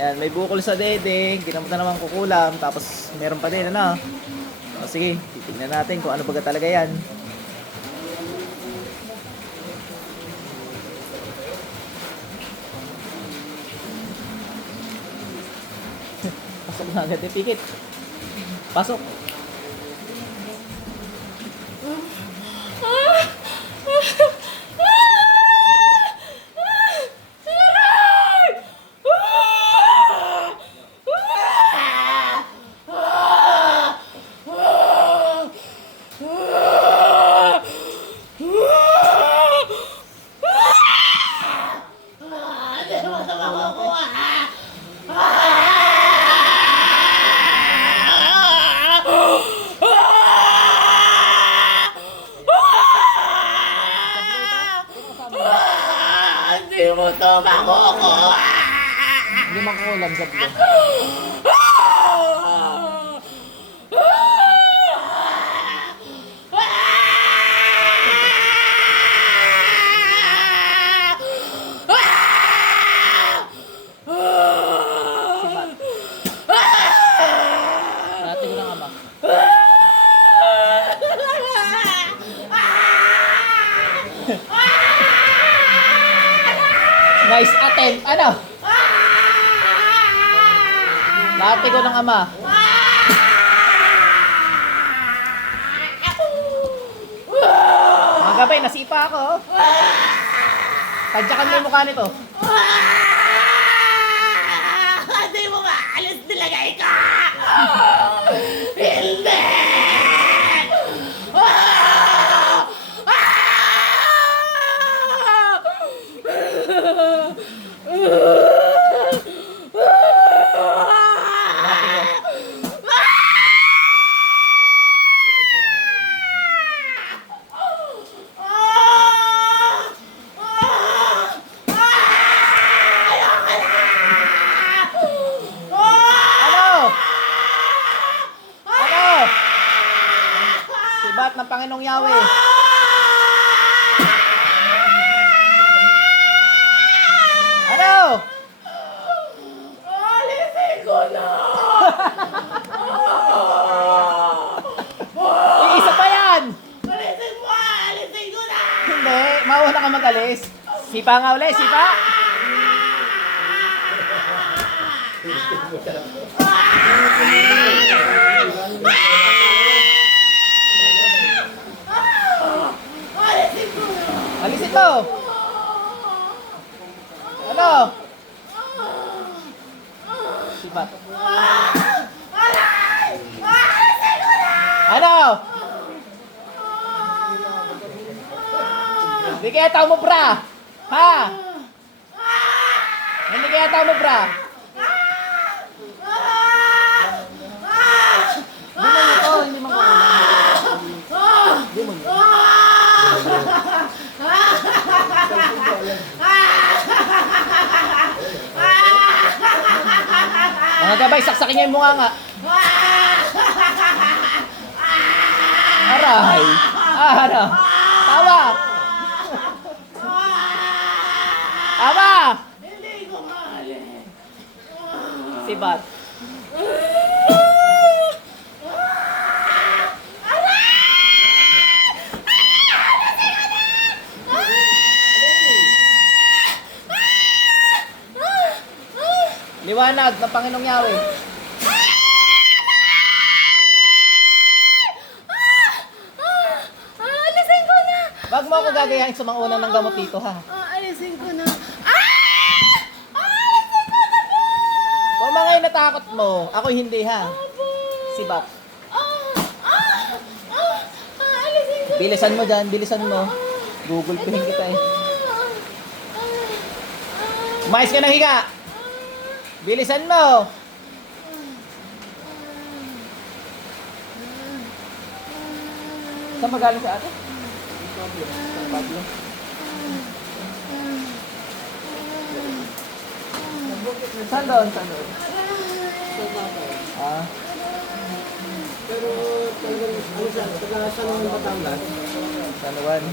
Yan, may bukol sa dede, ginamot na naman kukulam, tapos meron pa din, ano? O sige, titignan natin kung ano baga talaga yan. Pasok na agad yung pikit. Pasok. Hindi mo to makukuha! Hindi makukulam sa blog. Dati ko ng ama. Nice attempt. Ano? Dati ko ng ama. Mga gabay, nasipa ako. Tadyakan mo yung mukha nito. Hindi mo maalis nilagay ka! Hindi! Sibat ng Panginoong Yahweh. Ano? Alisin ko na! Isa pa yan! Alisin mo! Alisin ko na! Hindi, mauna ka mag-alis. Sipa nga ulit, sipa. Alisin ko na! Alis ito. Ano? Sibat. Alisin ko na! Ano? Hindi kaya tao mo, bra. Ha? Hindi kaya tao mo, bra. Hindi mo ito, hindi mo kukulang. Hindi mo ito. Mga gabay, saksakin niya yung mukha nga. Aray! Ano? Tawa! Tawa! Hindi ko maalis. Sibat. Liwanag ng Panginoong Yahweh. Alisin ko na! Wag mo ako gagayahin sa mga unang ng gamot dito, ha? Alisin ko na! Kung mga natakot mo, ako hindi, ha? Sibat. Alisin ko Bilisan mo dyan, bilisan mo. Google Pay kita eh. Umayos ka ng higa! Bilisan mo! Saan magaling sa atin? Pablo. Saan doon? Saan doon? Ah. Pero talagang ano siya, taga-asa naman Batangas. San Juan.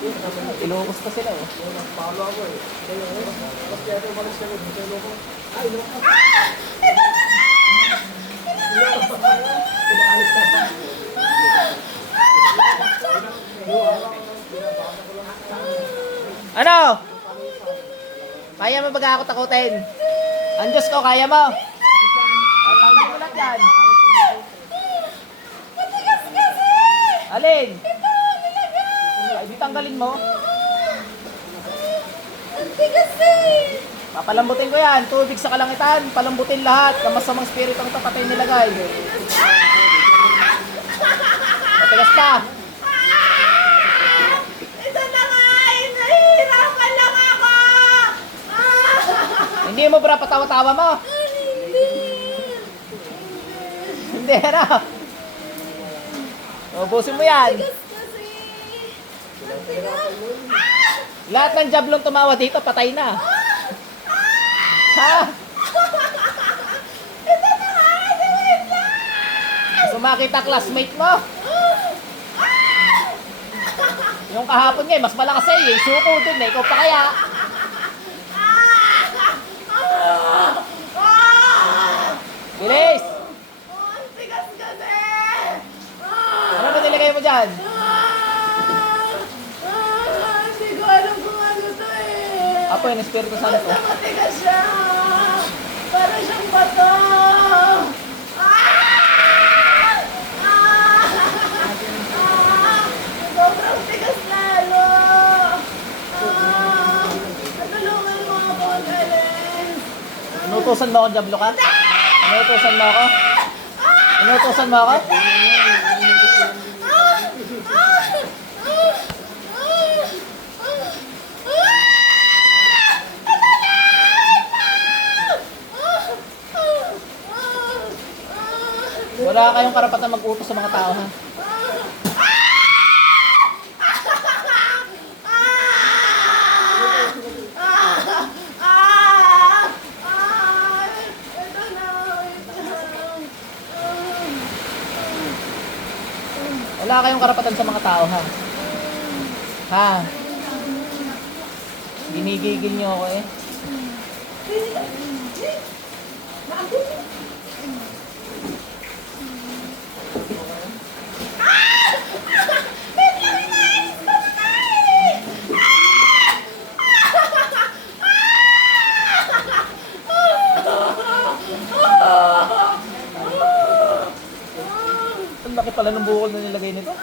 Ilocos pa sila oh. Palo ako eh. Tapos kaya ito umalis kami. Sa Ilocos. Ay, Ilocos. Pinaalis na. Ano? Kaya mo baga ako takutin? Ang Diyos ko, kaya mo? Tanggalin mo lang yan. Matigas kasi! Alin? Ay, di tanggalin mo. Ang tigas eh! Papalambutin ko yan. Tubig sa kalangitan. Palambutin lahat. Kamasamang spirit ang tapatay nilagay. Matigas ka. Ito na nga! Nahihirapan lang ako! Hindi mo bra, patawa-tawa mo. Hindi! Hindi, ano? Ubusin mo yan. Tigas kasi! Ang tigas! Lahat ng jablong tumawa dito, patay na. Ha? Ito na nga! Wait lang! Gusto makita classmate mo? Yung kahapon nga, mas malakas sa'yo eh. Suko dun eh. Ikaw pa kaya? Bilis! Ang tigas kasi! Ano ba nilagay mo dyan? Hindi ko alam kung ano to eh. Apo, yung Espiritu Santo. Basta matigas siya. Para siyang bato. Sobrang tigas lalo. Natulungan mo ako, Galen. Inutusan mo ako, Diablo ka? Inutusan mo ako? Inutusan mo ako? Wala kayong karapatan mag-utos sa mga tao, ha? Ito na, wait lang. Wala kayong karapatan sa mga tao, ha? Ha? Ginigigil niyo ako eh. Ang laki pala ng bukol na nilagay nito.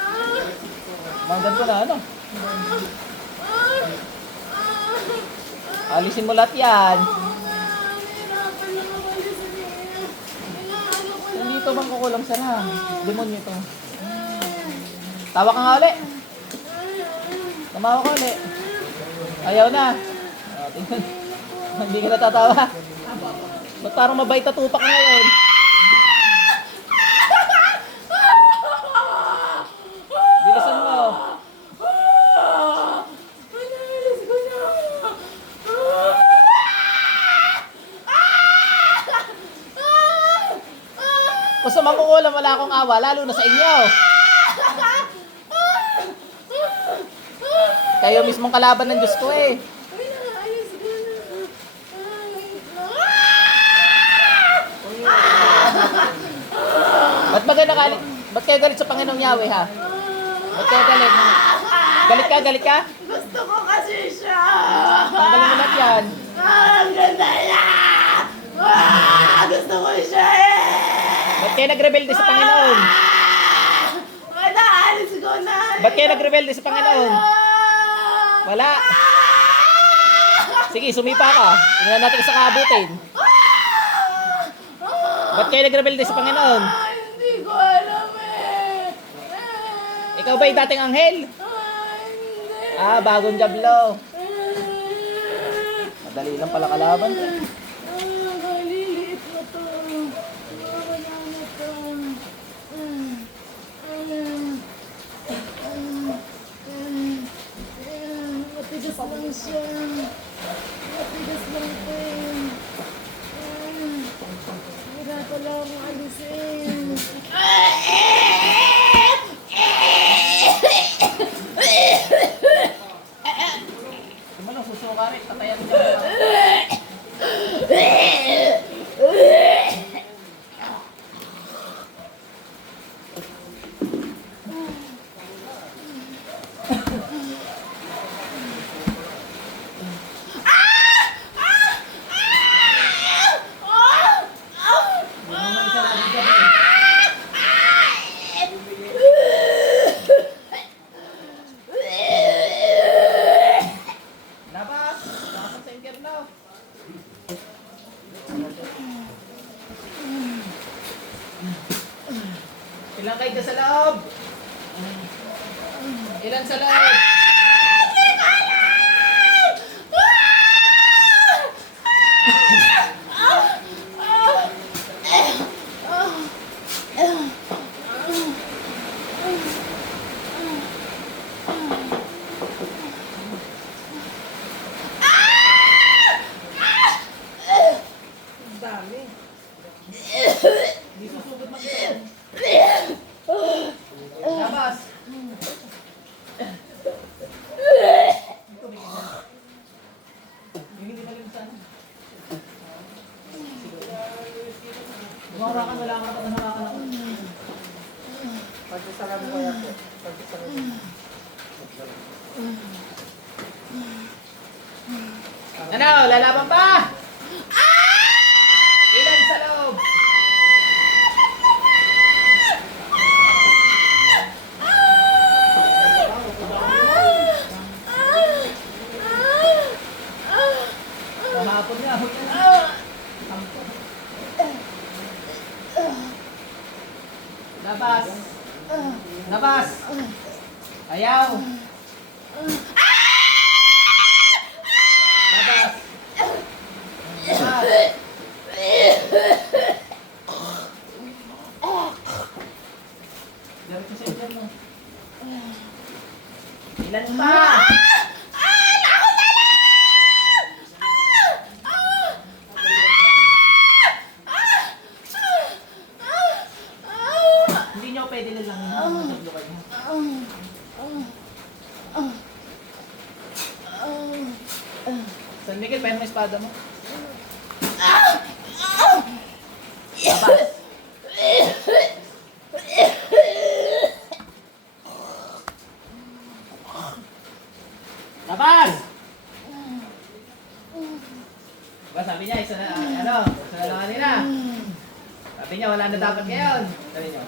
Mga ganito na ano. Alisin mo lahat yan. Hindi ito bang kukulang sana. Demonyo ito. Tawa ka nga uli. Tamawa ka uli. Ayaw na. Oh, tingnan. Hindi ka natatawa. Ba't parang mabait na tupak ngayon? Bilisan mo. Panalis ko na. Gusto mangkukulam, wala akong awa, lalo na sa inyo. Kayo mismong kalaban ng Diyos ko eh. Panalis ko na. Ba't ba galit? Ba't kayo galit sa Panginoong Yahweh ha? Ba't kayo galit? Galit ka? Galit ka? Gusto ko kasi siya. Tanggalin mo lahat yan. Ang ganda niya. Gusto ko siya eh. Ba't kayo nagrebelde sa Panginoon? Wala, alis ko na. Ba't kayo nagrebelde sa Panginoon? Wala. Sige, sumipa ka. Tingnan natin sa kaabutin. Ba't kayo nagrebelde sa Panginoon? Hindi ko alam eh. Ikaw ba'y dating anghel? Hindi. Ah, bagong jablo. Madali lang pala kalaban. Kaliliit na to. Wala na to. Matigas lang siya. Matigas lang ito eh. Wala pala akong alisin. Ayun na. Ilan kayo dyan sa loob? Ilan sa loob? Ang dami. Hindi susugod mag-isa. Labas. Yung hindi malimsan. Gumawa ka, wala ka na hawakan ako. Pagkasarap mo kaya po. Pagkasarap mo. Ano? Lalaban pa? Ilan sa loob? Kahapon niya. Labas. Labas. Ayaw. Labas. Labas. Dapat ko sa inyo mo. Ilan pa? Hindi nyo pwede lang magdablo kayo. San Miguel, paano mo espada mo? Labas. Labas! Diba sabi niya, isa na lang kanina. Sabi niya, wala na dapat ngayon. Sabi niyo.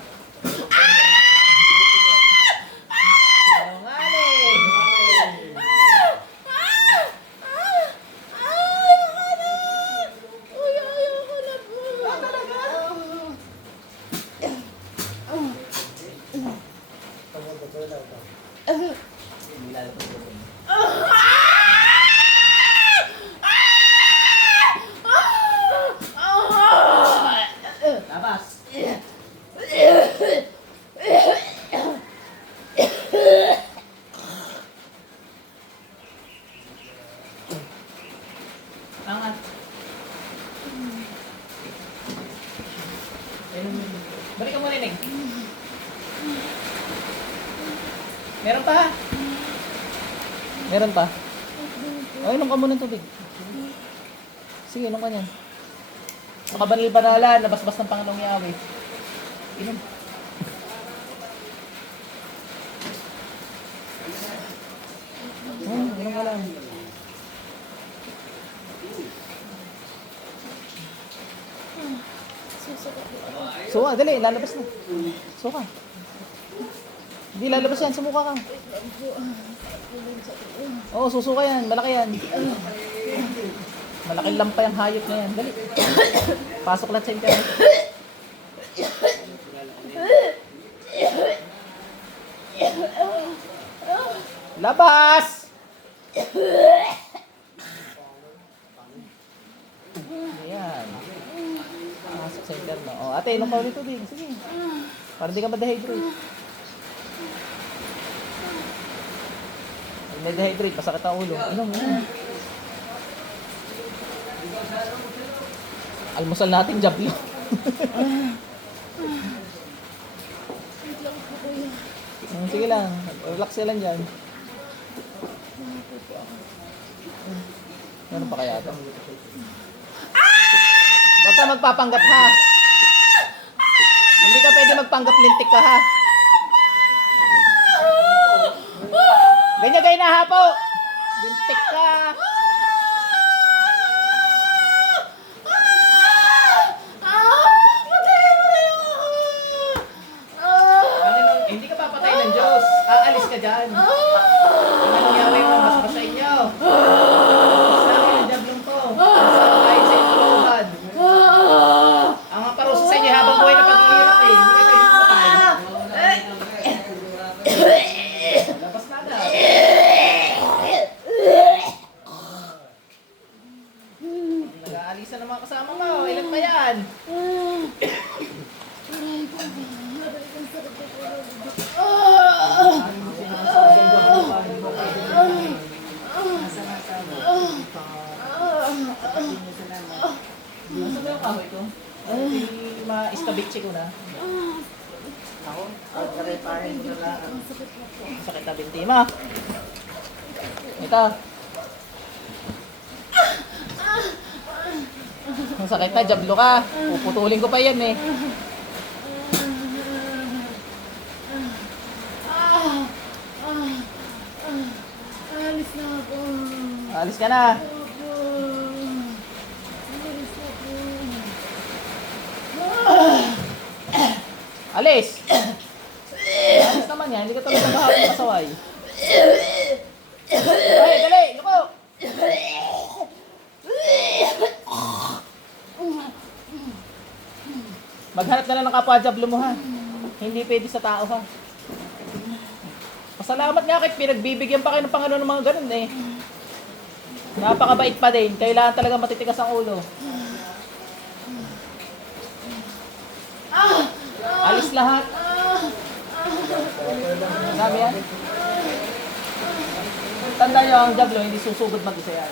Sinungaling! Hindi lalabas ko sa inyo. Labas! Angat. Balik ka muna, Neng. Meron pa? Meron pa? O, inom ka muna ng tubig. Sige, inom ka niyan. Sa kabanil-banalan, nabasbas ng Panginoong Yahweh. Inom. Inom ka lang. Suka, dali, lalabas na. Suka. Hindi lalabas yan, sumuka ka. Oo, susuka yan, malaki yan. Malaking lampa yung hayop na yan, dali. Pasok lang sa internet. Labas! Ayan. Pasok sa internet. O, ate, inom ka ulit tubig. Sige. Para di ka ma-dehydrate. Pag na-dehydrate, pasakit ang ulo. Inom, inom. Almusal natin, jablo. Sige lang, relax lang dyan. Meron pa kaya ito? Huwag ka magpapanggap ha. Hindi ka pwede magpanggap, lintik ka ha. Ganyan kayo na ha po. Lintik ka. Hindi ka papatay ng Diyos. Aalis ka dyan. Ang anong yawa yung mas sa inyo. Sa akin ang jablong Nag-aalisan ng mga kasama mo. Ilan pa yan? Aray ko. Aray ko, sakit na ulo. Nasaan ba yung kahoy ko? Hindi ma-estabitche ko na. Ako? Pare-pare mo na lang. Sakit na binti ma. Ito. Ang sakit na, jablo ka. Puputulin ko pa yan eh. Alis na ako. Alis ka na. Opo. Alis ako. Alis! Alis naman yan, hindi ka talaga kahapon pasaway. Ay, dali! Luko! Maghanap na lang ng kapwa-jablo mo ha. Hindi pwede sa tao ha. Pasalamat nga kahit pinagbibigyan pa kayo ng Panginoon ng mga ganun eh. Napakabait pa din. Kailangan talaga matitigas ang ulo. Alis lahat. Sabi yan. Tanda nyo ang jablo, hindi susugod mag-isa yan.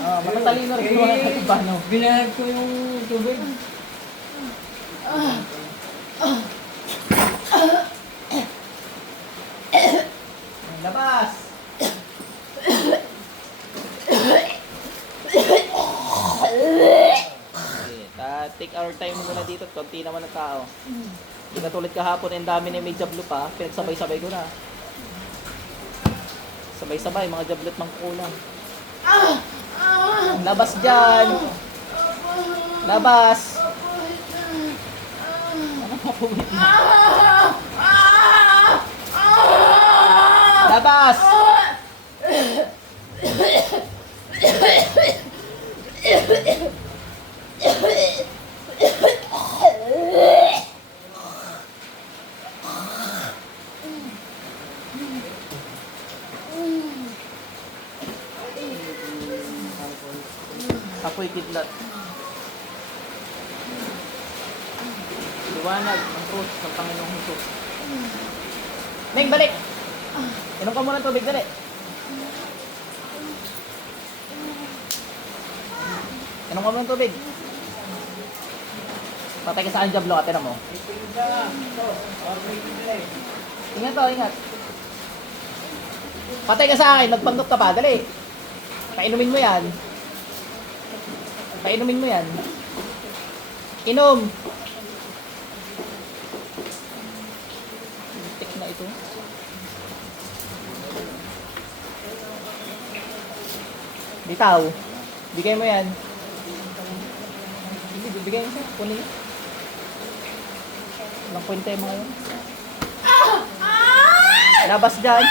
Matatalino rin kung ano paano. Binayad ko yung tubig. Labas! Take our time muna dito at konti naman ang tao. Hindi ka tulad kahapon, ang dami na may jablo pa, pinagsabay-sabay ko na. Sabay-sabay, mga jablot mang kulang. Labas dyan! Labas! Ano mapuwit na? Labas! Apoy kidlat. Liwanag ang krus ng Panginoong Hesus. Neng, balik! Inom ka muna ng tubig, dali. Inom ka muna ng tubig. Patay ka sa akin, jablo ka, tinan mo. Ingat to, ingat. Patay ka sa akin, magpanggap ka pa, dali. Painumin mo yan. Painumin mo yan. Inom. Tik na ito. Bitaw. Bigay mo yan. Hindi, bibigay mo siya. Kunin mo. Walang kwenta yung mga yun. Labas dyan.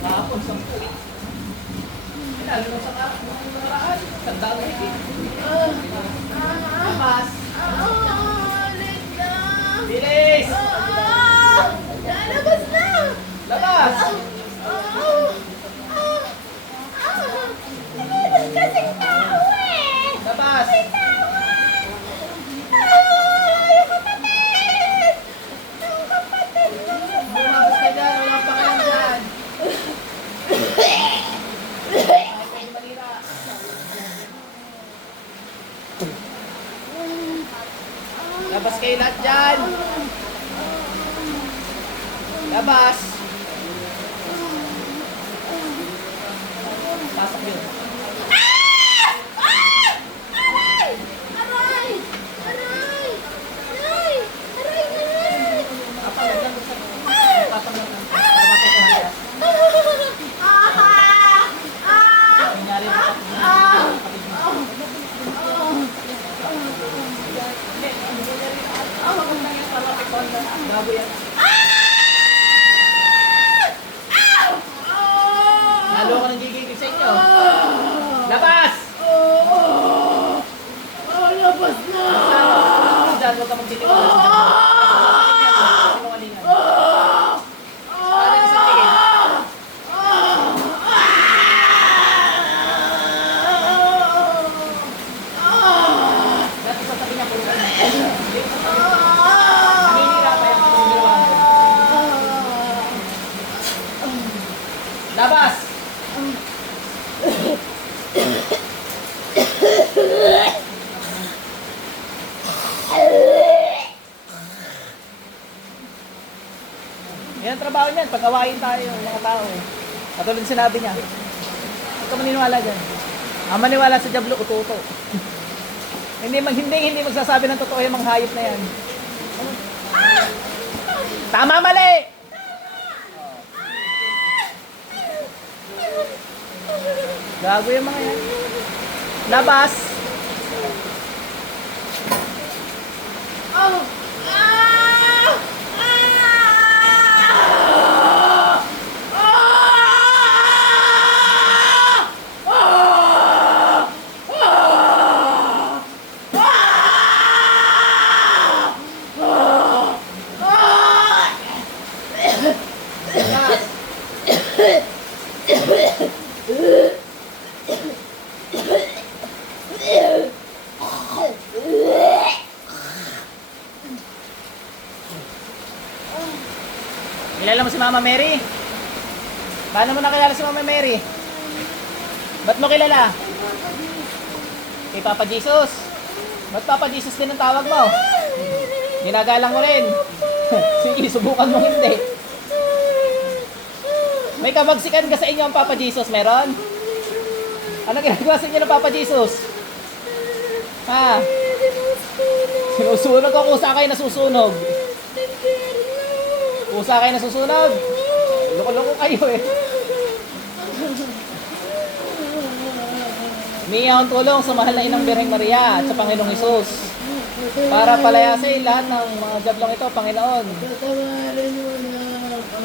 Kahapon, 10. Lalo na sa karaan. Tanda ko higit. Labas. Ulit na. Bilis! Lalabas na. Labas! Meron kasing tao eh. Labas! May tao yung kapatid. Yung kapatid na. Lumabas ka dyan. Walang pakialam dyan. Ay, pwede malira. Labas kayo lahat dyan. Labas. Pasok yun. Aray! Aray! Aray! Aray! Aray na! Kapag lang sa kapag lang. Para makita ka nila. Nangyari na kapag Bawal na. Bago yan. Lalo ka nang gigigil sa inyo. Labas! Labas na! Diyan, huwag ka magtitiwala. Sinungalingan. Para na sa tingin. Dati sa sabi niya, puro ka na. Nanginira pa yung ginawa mo. Labas! Yan ang trabaho niyan, pag-awayin tayo, mga tao. Katulad sinabi niya. Huwag ka maniniwala dyan. Ang maniwala sa Diablo, uto-uto. hindi magsasabi ng totoo yung mga hayop na yan. Tama, mali! Gago yung mga yan. Labas! Kilala mo si Mama Mary? Paano mo nakilala si Mama Mary? Ba't mo kilala? Kay Papa Jesus. Ba't Papa Jesus din ang tawag mo? Ginagalang mo rin. Sige, subukan mo hindi. May kabagsikan ka sa inyo ang Papa Jesus, meron? Ano ginagawa sa inyo ng Papa Jesus? Ha? Sinusunog o kusa kayo nasusunog? Kusa kayo nasusunog? Loko-loko kayo eh. Humingi akong tulong sa mahal na Inang Birheng Maria at sa Panginoong Hesus para palayasin lahat ng mga jablong ito, Panginoon. Tatawarin mo na ako.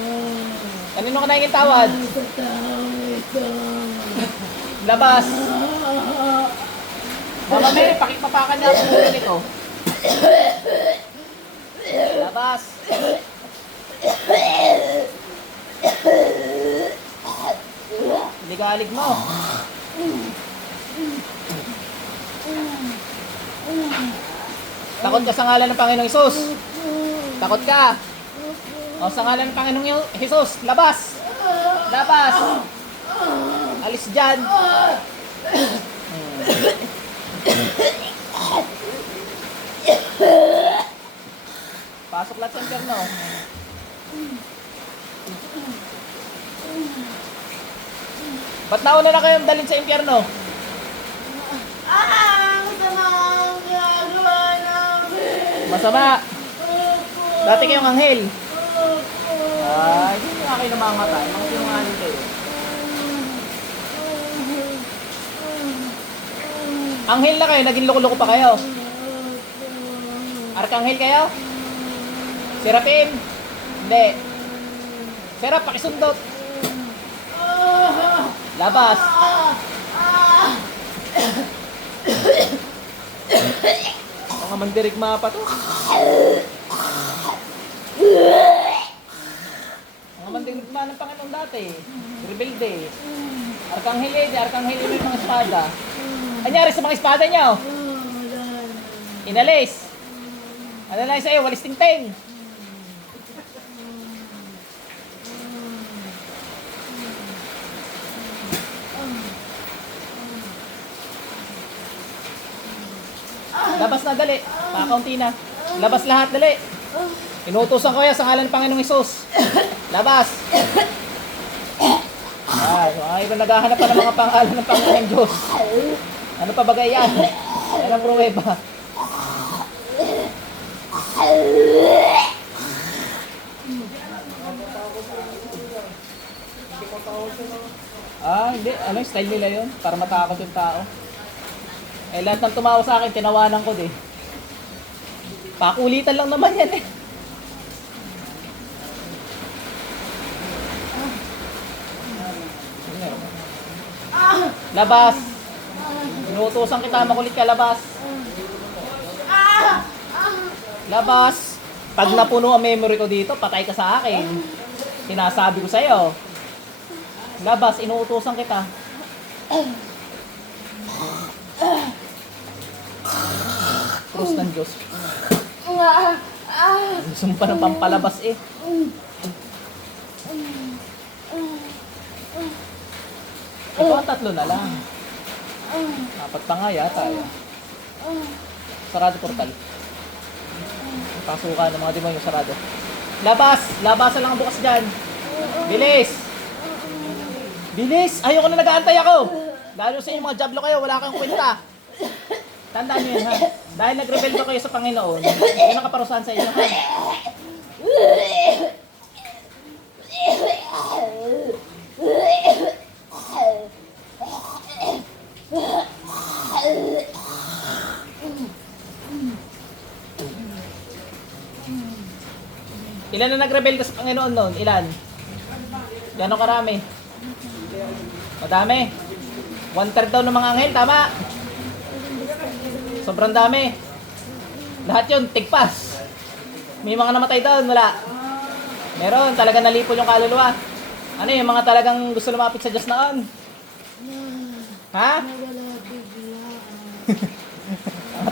Kanino ka nangingin tawad? Sa tao ito. Labas! Mama Mary, pakipapakan niya ang ulo nito. Labas! Ligalig mo. Takot ka sa ngalan ng Panginoong Hesus. Takot ka. O sa ngalan ng Panginoong Hesus, labas. Labas. Alis dyan. Pasok lahat sa impyerno. Ba't nauna na kayong dalhin sa impyerno? Masama ang ginagawa namin. Masama. Dati kayong anghel. Opo. Hindi nyo nga kayo namamatay. Mga sinungaling kayo. Anghel na kayo, naging loko-loko pa kayo. Arkanghel kayo? Serapim? Hindi. Serap, pakisundot. Labas. Mga mandirigma pa to. Mga mandirigma ng Panginoon dati. Rebelde. Arkanghel eh, Arkanghel yung mga espada. Anyari sa mga espada niyo? Inalis. Ano lang sa'yo? Walis ting-ting. Labas na, dali. Pakaunti na. Labas lahat, dali. Inutusan ko yan sa ngalan ng Panginoong Hesus. Labas. Ay, naghahanap pa ng mga pangalan ng Panginoong Diyos. Ano pa bagay yan? Yan ang pruweba. Hindi. Ano yung style nila yun? Para matakot yung tao. Eh, lahat ng tumawa sa akin, tinawanan ko din. Pakulitan lang naman yan eh. Labas. Inuutosan kita, makulit ka, labas. Labas. Pag napuno ang memory ko dito, patay ka sa akin. Sinasabi ko sa'yo. Labas, inuutosan kita. Krus ng Diyos. Gusto mo pa ng pampalabas eh. Ito ang 3 na lang. 4 pa nga yata. Sarado portal. Pasukan ng mga demonyo, sarado. Labas! Labasan lang ang bukas dyan. Bilis! Bilis! Ayoko na nag-aantay ako! Lalo sa inyo mga jablo kayo, wala kayong kwenta. Tandaan nyo yan ha. Dahil nag-rebelde kayo sa Panginoon, yun ang kaparusahan sa inyo ha. Ilan na nag-rebelde sa Panginoon noon? Ilan? Gano'ng karami? Madami. 1/3 daw ng mga anghel, tama? Sobrang dami. Lahat yun, tigpas. May mga namatay doon, wala. Meron, talaga nalipol yung kaluluwa. Ano yung mga talagang gusto lumapit sa Diyos noon? Ha?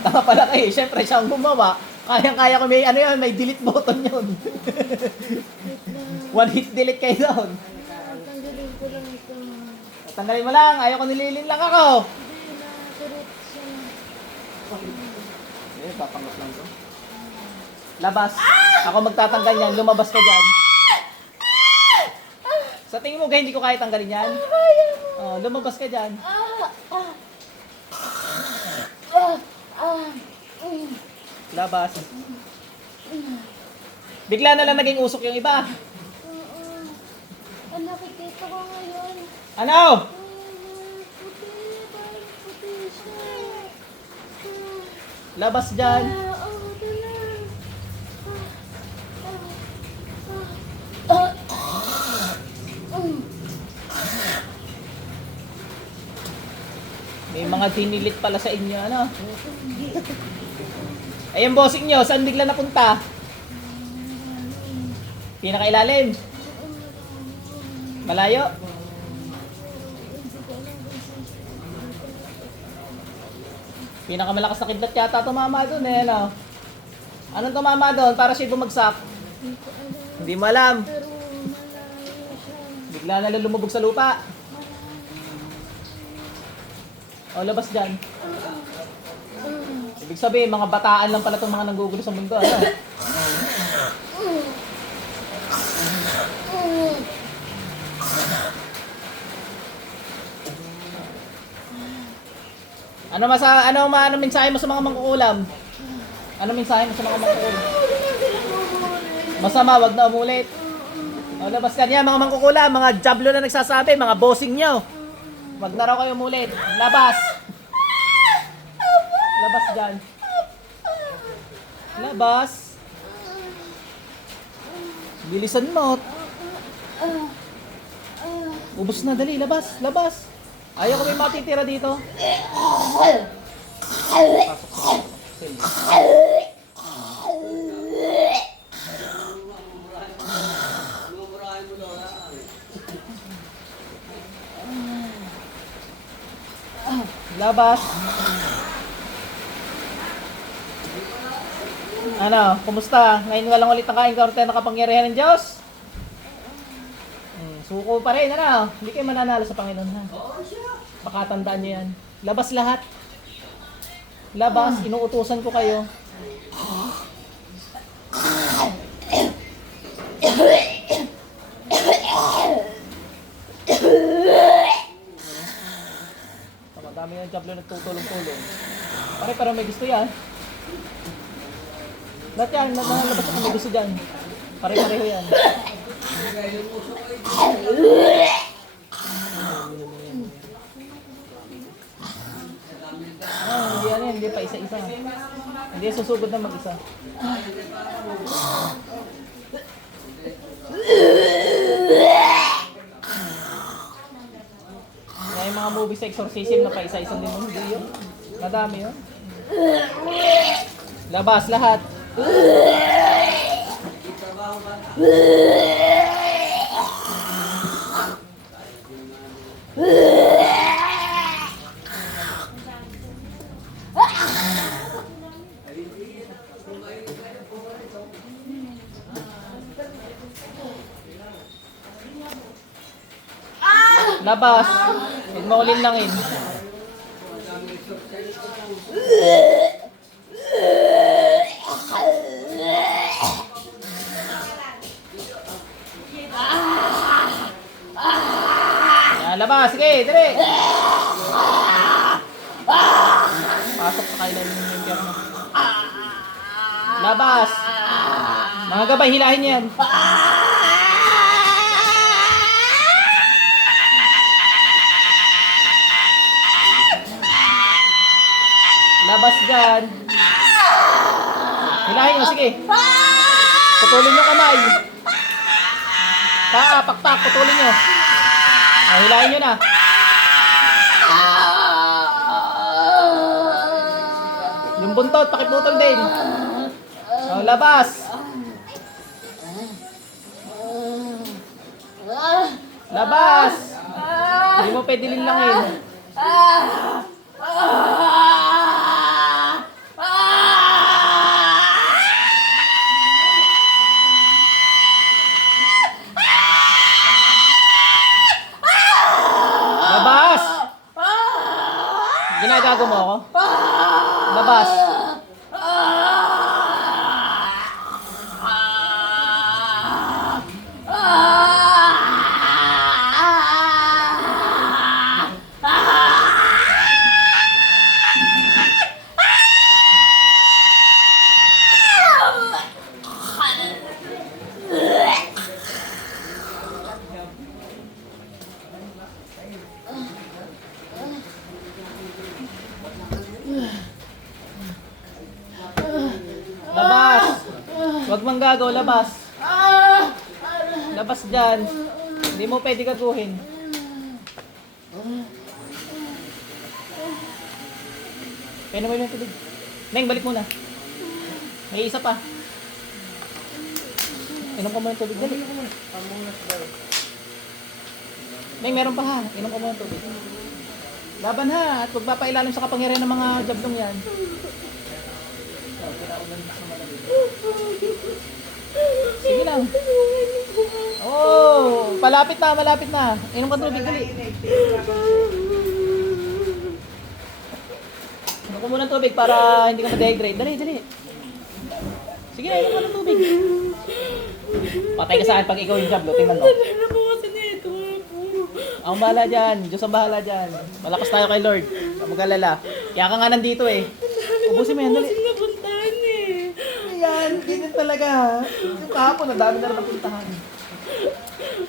Tama pala kayo, syempre siya ang gumawa. Kayang-kaya ko may ano yun, may delete button yun. One hit delete kayo doon. Tanggalin ko lang ito. Tanggalin mo lang, ayaw ko nililin lang ako. Hindi na, kurot siya. Eh, papangas lang to. Labas. Ako magtatanggal yan, lumabas ka dyan. Sa tingin mo, hindi ko kaya tanggalin yan? Oh, lumabas ka dyan. Labas. Bigla na lang naging usok yung iba. Ang nakikita ko ngayon. Ano? Puti, parang puti siya. Labas dyan. Ito na. May mga dinilit pala sa inyo, ano? Ay, yung bossing nyo, saan bigla napunta? Pinakailalim. Malayo. Pinakamalakas na kidlat yata tumama doon eh, ano? Anong tumama doon para siya bumagsak? Hindi mo alam. Pero malayo siya. Bigla na lang lumubog sa lupa. O, labas dyan. Ibig sabihin, mga bataan lang pala itong mga nanggugulo sa mundo, ano? Ano mensahe mo sa mga mangkukulam? Ano mensahe mo sa mga mangkukulam? Masama, wag na umulit. O, labas ka niya, mga mangkukulam, mga jablo na nagsasabi, mga bossing nyo. Wag na raw kayo umulit. Labas! Labas dyan. Labas. Bilisan mo. Ubus na, dali. Labas, labas. Ayaw ko may matitira dito. Labas. Ano, kumusta? Ngayon walang ulit ang ka-encounter na kapangyarihan ng Diyos? Suko pa rin, ano? Hindi kayo mananalo sa Panginoon, ha? Baka tandaan nyo yan. Labas lahat. Labas, inuutusan ko kayo. Madami yung jablo nagtutulong-tulong. Pare-parang may gusto yan. Lahat yan, nalabas ako may gusto dyan. Pare-pareho yan. Hindi yan, hindi pa isa-isa. Hindi susugod na mag-isa. Kaya yung mga movie sa exorcism na pa isa-isang demonyo. Hindi yun. Madami yun. Labas lahat. Labas. Huwag mo uling langin. Yan, labas. Sige, dali. Pasok sa kailan yung impyerno. Labas. Mga gabay, hilahin yan. Labas dyan. Hilahin nyo, sige. Putulin nyo kamay. Pakpak, putulin nyo. Hilahin nyo na. Yung buntot, pakiputol din. Labas. Labas. Hindi mo pwede linlangin. Ginagago mo ako? Labas. Labas. Huwag manggagaw, labas. Labas dyan. Hindi mo pwede gaguhin. Pwede mo yung tubig. Neng, balik muna. May isa pa. Inom ka muna yung tubig. Dali. Neng, meron pa ha. Inom ka muna yung tubig. Laban ha. At huwag papailalim sa kapangyarihan ng mga jablong yan. Sige lang. Oh, malapit na, malapit na. Inom ka tubig, dali. Inom ka muna ng tubig para hindi ka ma-dehydrate. Dali, dali. Sige, inom ka ng tubig. Patay ka saan pag ikaw yung jablo. Tingnan mo. Ang bahala dyan. Diyos ang bahala dyan. Malakas tayo kay Lord. Huwag mag-alala. Kaya ka nga nandito eh. Ubusin mo yan, dali. Yan, ganyan talaga. Yung kahapon, ang dami na rin napuntahan.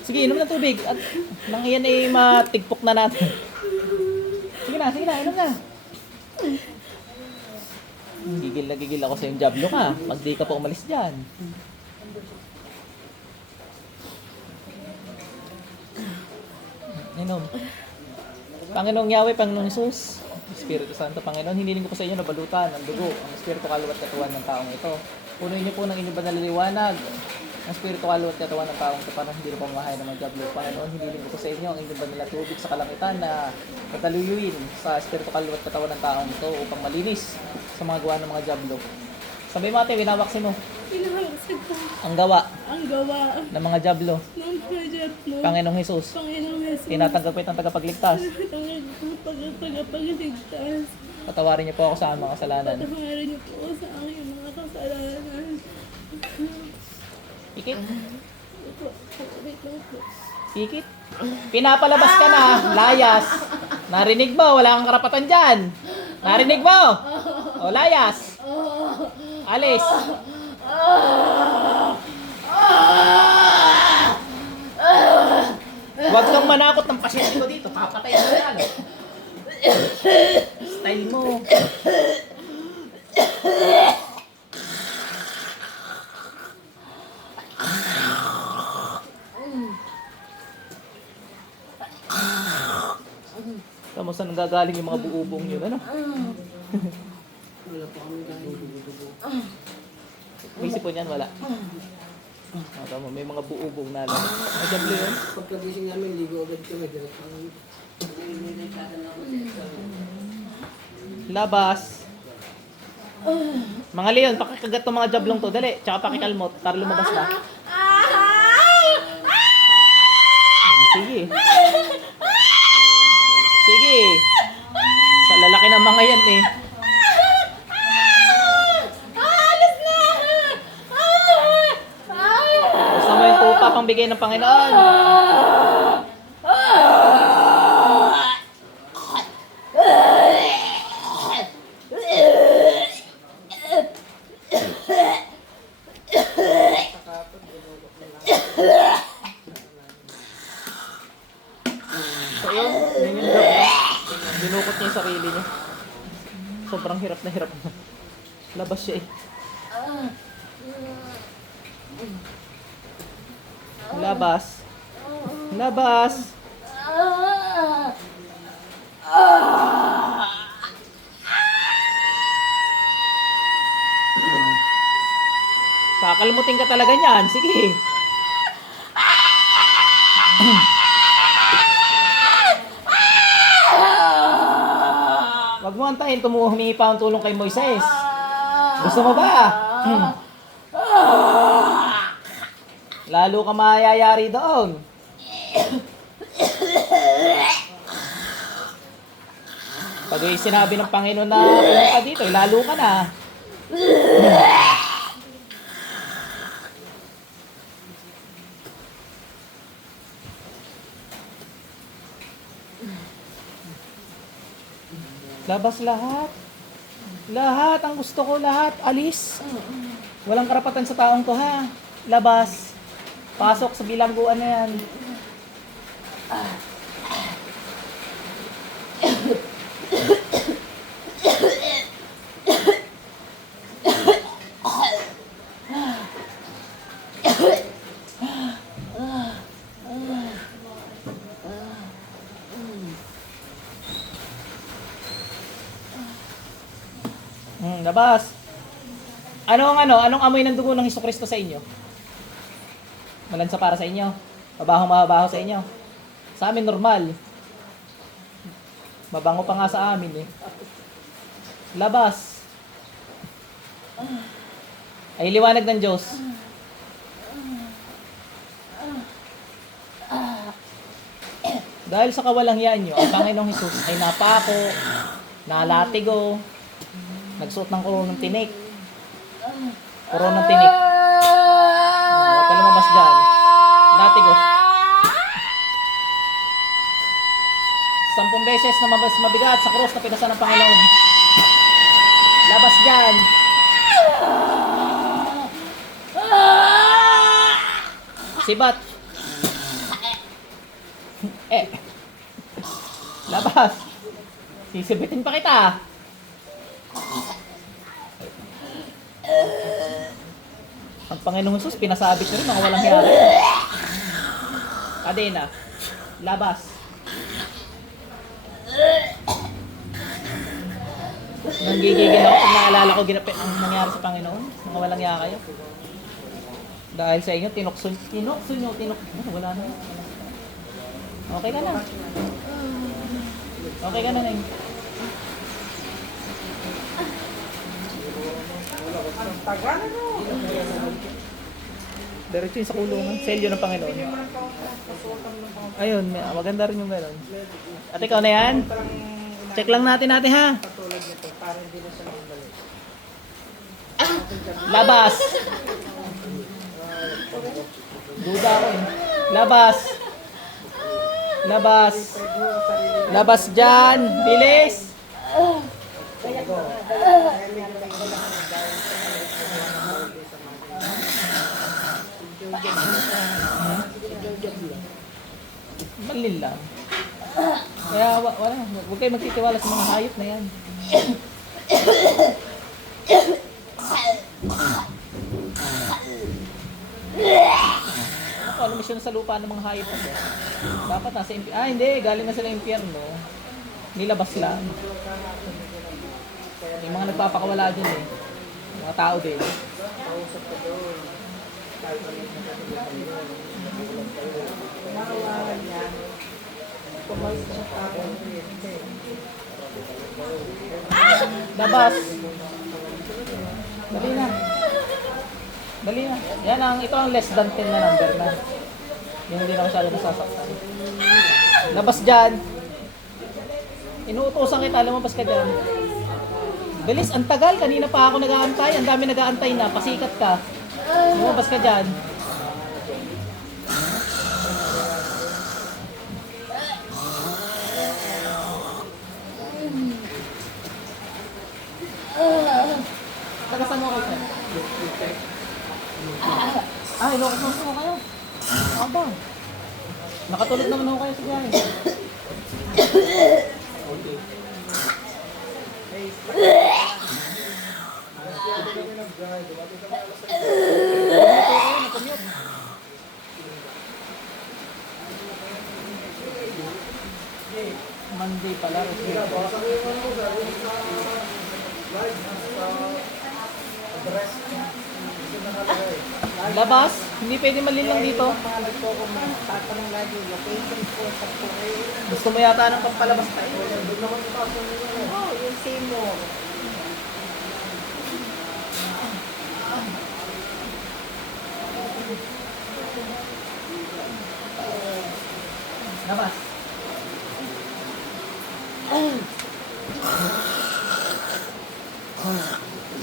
Sige, inom ng tubig. At nang iyan ay matigpok na natin. Sige na, inom na. Gigil na gigil ako sa yung jablo ka. Pag di ka pa umalis dyan. Inom. Panginoong Yahweh, Panginoong Jesus, Espiritu Santo, Panginoon, hiniling ko po sa inyo na balutan ang dugo, ang Espiritu kaluwat katawan ng taong ito. Punuin niyo po ng inyong banal na liwanag ang Espiritu kaluwat katawan ng taong ito para hindi rin pamahay ng mga jablo. Panginoon, hiniling ko po sa inyo ang inyong banal na tubig sa kalangitan na nataluyuin sa Espiritu kaluwat katawan ng taong ito upang malinis sa mga gawa ng mga jablo. Sabay mo ate, winawaksin mo. Pinahangsin ko Ang gawa ang gawa ng mga jablo. ng mga jablo. Panginoong Jesus, Panginoong Jesus. tinatanggap kita ng tagapagligtas. Pagpagligtas. Patawarin niyo po ako sa aming mga kasalanan. Patawarin niyo po sa aking mga kasalanan. Ikit. Wait lang po. Ikit. Pinapalabas ka na, layas. Narinig mo, wala kang karapatan dyan. Narinig mo? O, layas. Alis. Huwag kang manakot ng pasyente ko dito. Papatayin mo yan. Style mo. kung saan gagaling yung mga buubong yun, ano? Wala pa kami kain. May sipon yan, wala. Tama, may mga buubong na lang. Ay, jable yun. Pagkagising namin, ligo agad kami. Diretso kami. Labas. Mga Leon, pakikagat tong mga jablong to. Dali, tsaka pakikalmot para lumabas na. Sige. Sige. Sa lalaki ng mga yan eh. Gusto mo yung tupa pang bigay ng Panginoon. So yun yung drop niya. Dinukot niya yung sarili niya. Sobrang hirap na hirap na. Labas siya eh. Labas. Labas. Kakalmutin ka talaga niyan. Sige. Wag mo antayin, humingi pa ang tulong kay Moises. Gusto mo ba? Lalo ka mayayari doon. Pag sinabi ng Panginoon na pumunta dito, lalo ka na. Labas lahat. Lahat, ang gusto ko lahat, alis. Walang karapatan sa taong to ha. Labas. Pasok sa bilangguan na yan. Labas. Anong amoy ng dugo ng Hesukristo sa inyo? Malansa para sa inyo. Mabaho sa inyo. Sa amin normal. Mabango pa nga sa amin eh. Labas. Ay liwanag ng Diyos. Dahil sa kawalangyaan nyo, ang Panginoong Hesus ay napako, nalatigo, nagsuot ng koronang tinik. Koronang tinik. Huwag ka lumabas dyan. Latigo. 10 beses na mas mabigat sa krus na pinasa ng Panginoon. Labas dyan. Sibat. Labas. Sisibitin pa kita. Ang Panginoong Jesus, pinasabit nyo rin mga walang hiyari. Kadena. Labas. Nanggigigil ako pag naalala ko ginapit ang nangyari sa Panginoon. Mga walang hiya kayo. Dahil sa inyo, tinukso nyo. Wala na. Okay ka na. Okay ka na, Neng. Diretso yun sa kulungan. Selyo ng Panginoon. Ayun, maganda rin yung gano'n. At ikaw na yan? Check lang natin ha. Labas. Duda ako eh. Labas. Labas. Labas dyan. Bilis. Malil lang. Kaya wala. Huwag kayo magtitiwala sa mga hayop na yan. Ano misyon sa lupa ng mga hayop na yan? Dapat nasa impyerno. Hindi, galing na sila impyerno. Nilabas lang. Yung mga nagpapakawala dyan eh. Mga tao din. Kausap ko doon. Kahit ano yung nakasabi ko. Kumawalan niya. Pumayos siya sa akin. Labas! Dali na. Dali na. Yan ang, ito ang less than 10 na number na. Yung hindi na masyado nasasaktan. Labas dyan! Inuutosan kita, lumabas ka dyan. Bilis, ang tagal. Kanina pa ako nag-aantay. Ang dami nag-aantay na. Pasikat ka. Lumabas ka dyan. Tagasan mo kayo, sir. Ilocos mo kayo. Aba. Nakatulog naman ako kayo sa biyahe. Monday pala. Labas. Hindi pwede malilang dito. Tatanong lagi, location po sa Puri. Gusto mo yata ng pampalabas tayo. Oo, yung Seymour. Labas.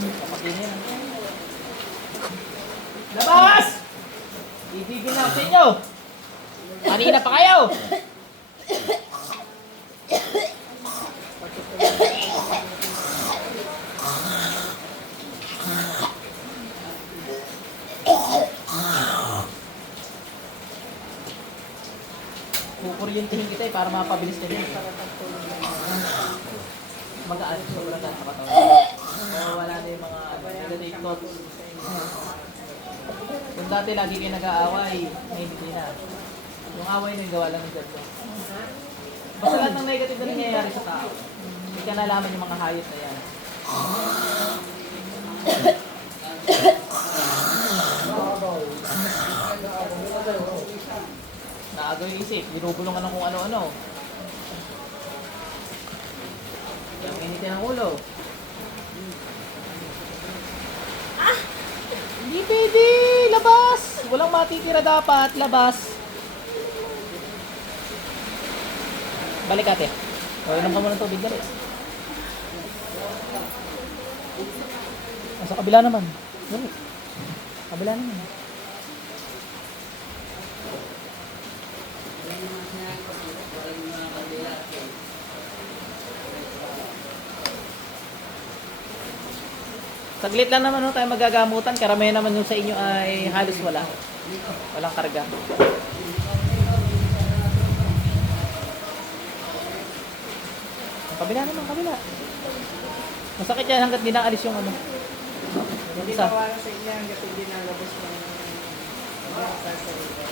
Kapatinin. Labas! Ibigin na ako sa inyo. Kanina pa kayo. Kukuryentihin kita eh, para mapabilis ka din. Magaan, sobrang gaan sa katawan. Wala na yung mga relate notes. Kung dati lagi kayo nag-aaway, ngayon hindi na. Yung away na yung gawa lang ng God. Basta lahat ng negative na nangyayari sa tao, hindi ka nalaman yung mga hayop na yan. Naagaw yung isip, binubulong ka ng kung ano-ano. Yung initin ng ulo. Hindi pwede! Labas! Walang matitira dapat. Labas. Balik ate. O, inom ka muna ng tubig. Dali. Sa kabila naman. Dali. Kabila naman. Saglit lang naman tayo magagamutan. Karamihan naman yung sa inyo ay halos wala. Walang karga. Kabila naman, kabila. Masakit yan hanggat di naalis yung ano. Hindi Isa. nawala sa inyo hanggang hindi nalabas ng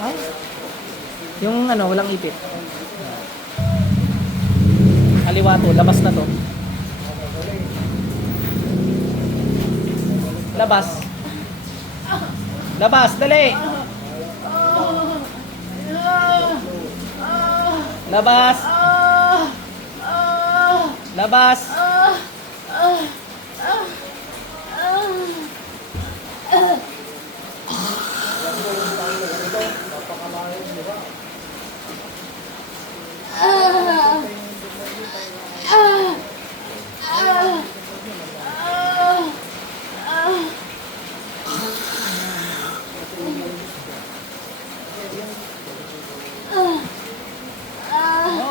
Ay? Yung ano, walang ipit. Kaliwa to, labas na to. Labas. Labas, dali. Labas. Labas.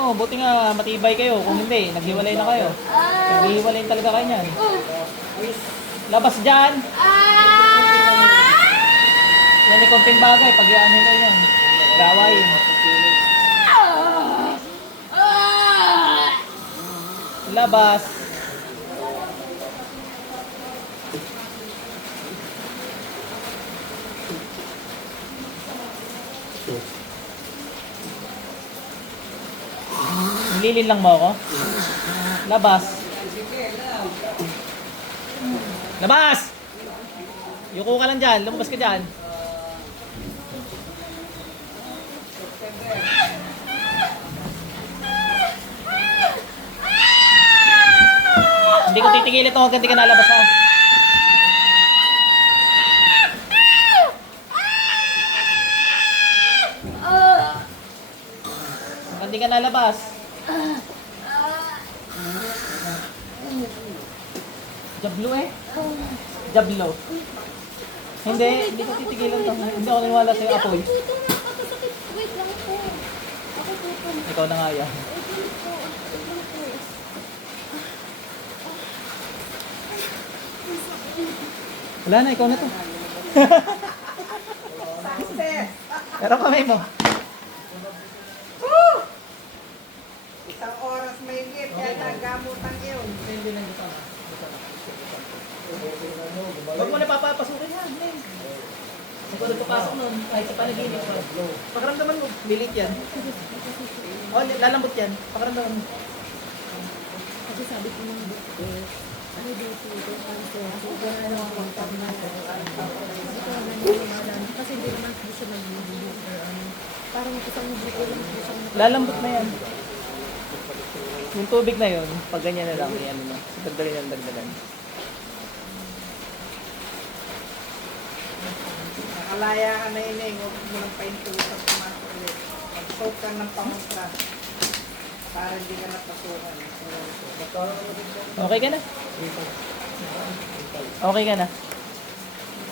Oo, buti nga matibay kayo. Kung hindi, naghiwalay na kayo. Naghiwalay talaga kayo niyan. Labas dyan. Yan ay konting bagay. Pag-iaanin kayo yan. Gawain. Labas. Ililinlang mo ako? Labas. Labas! Yuko ka lang dyan. Lumabas ka dyan. Hindi ko titigil ito hanggang di ka nalabas ha. Hanggang di ka nalabas. Jablo eh. Jablo. Hindi ko titigilan to. Hindi ako naniwala sa'yo, Apoy. Wait lang po. Ako po. Ikaw na nga yan. Wala na, ikaw na to. Pero kamay mo. Isang oras may git, kaya nagamutan yun. Hindi na dito na. Huwag mo na papapasukin yan. Siguro papasok nun, kahit sa panaginip. Pakaramdaman mo, lilit yan. Oh, lalambot yan. Pakaramdaman mo. Kasi sabi ko ng doktor, ano dito ito, kasi gano'n lang ang contact na kasi ko naniniwala na kasi hindi naman po siya nag-book or ano. Parang isang buko lang po siyang Lalambot na yan. Yung tubig na yun, pag ganyan na lang, yan na. Dagdagan yan, dagdagan. Nakalaya ka na yun eh, huwag mo lang paintusan pumasok ulit. Mag-soak ka ng pangutra para hindi ka napasukan. Okay ka na? Okay ka na?